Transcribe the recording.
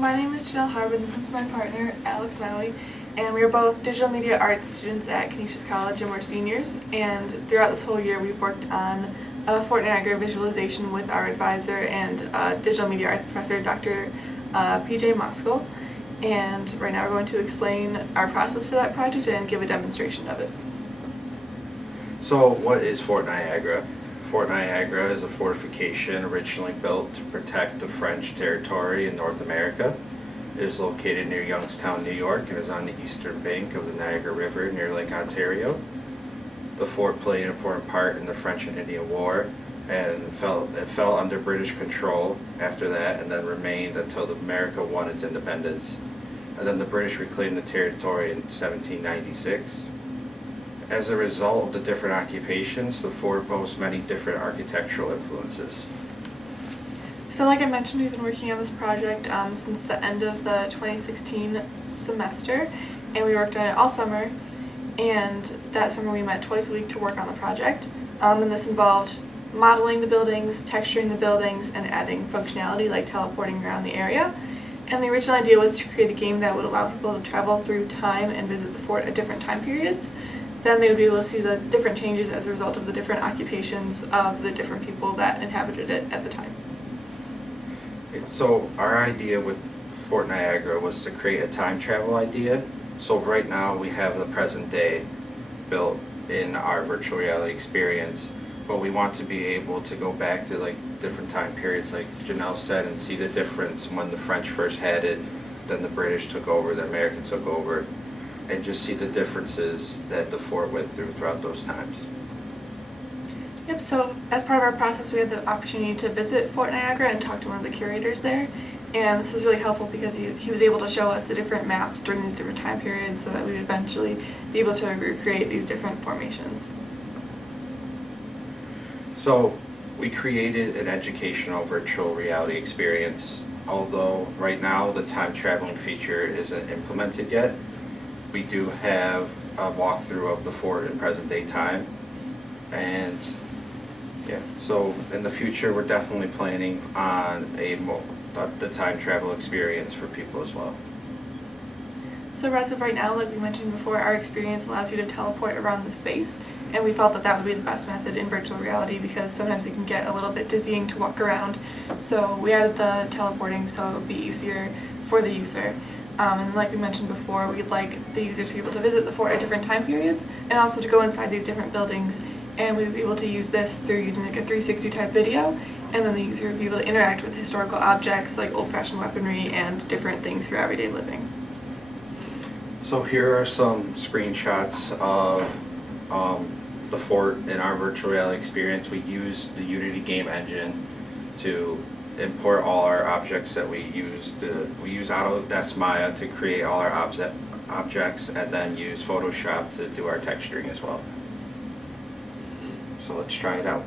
My name is Janelle Harbin. This is my partner, Alex Maui, and we are both digital media arts students at Canisius College, and we're seniors. And throughout this whole year, we've worked on a Fort Niagara visualization with our advisor and digital media arts professor, Dr. PJ Moskal. And right now, we're going to explain our process for that project and give a demonstration of it. So, what is Fort Niagara? Fort Niagara is a fortification originally built to protect the French territory in North America. It is located near Youngstown, New York, and is on the eastern bank of the Niagara River near Lake Ontario. The fort played an important part in the French and Indian War, and it fell under British control after that, and then remained until America won its independence. And then the British reclaimed the territory in 1796. As a result of the different occupations, the fort boasts many different architectural influences. So like I mentioned, we've been working on this project since the end of the 2016 semester, and we worked on it all summer. And that summer we met twice a week to work on the project. And this involved modeling the buildings, texturing the buildings, and adding functionality like teleporting around the area. And the original idea was to create a game that would allow people to travel through time and visit the fort at different time periods. Then they would be able to see the different changes as a result of the different occupations of the different people that inhabited it at the time. So our idea with Fort Niagara was to create a time travel idea. So right now we have the present day built in our virtual reality experience, but we want to be able to go back to like different time periods, like Janelle said, and see the difference when the French first had it, then the British took over, the Americans took over, and just see the differences that the fort went through throughout those times. Yep, so as part of our process, we had the opportunity to visit Fort Niagara and talk to one of the curators there. And this was really helpful because he was able to show us the different maps during these different time periods so that we would eventually be able to recreate these different formations. So we created an educational virtual reality experience. Although right now the time traveling feature isn't implemented yet, we do have a walkthrough of the fort in present day time. And yeah, so in the future we're definitely planning on the time travel experience for people as well. So as of right now, like we mentioned before, our experience allows you to teleport around the space, and we felt that that would be the best method in virtual reality because sometimes it can get a little bit dizzying to walk around. So we added the teleporting so it would be easier for the user. And like we mentioned before, we'd like the user to be able to visit the fort at different time periods and also to go inside these different buildings, and we would be able to use this through using like a 360 type video, and then the user would be able to interact with historical objects like old-fashioned weaponry and different things for everyday living. So here are some screenshots of the fort in our virtual reality experience. We use the Unity game engine to import all our objects that we use. We use Autodesk Maya to create all our objects, and then use Photoshop to do our texturing as well. So let's try it out.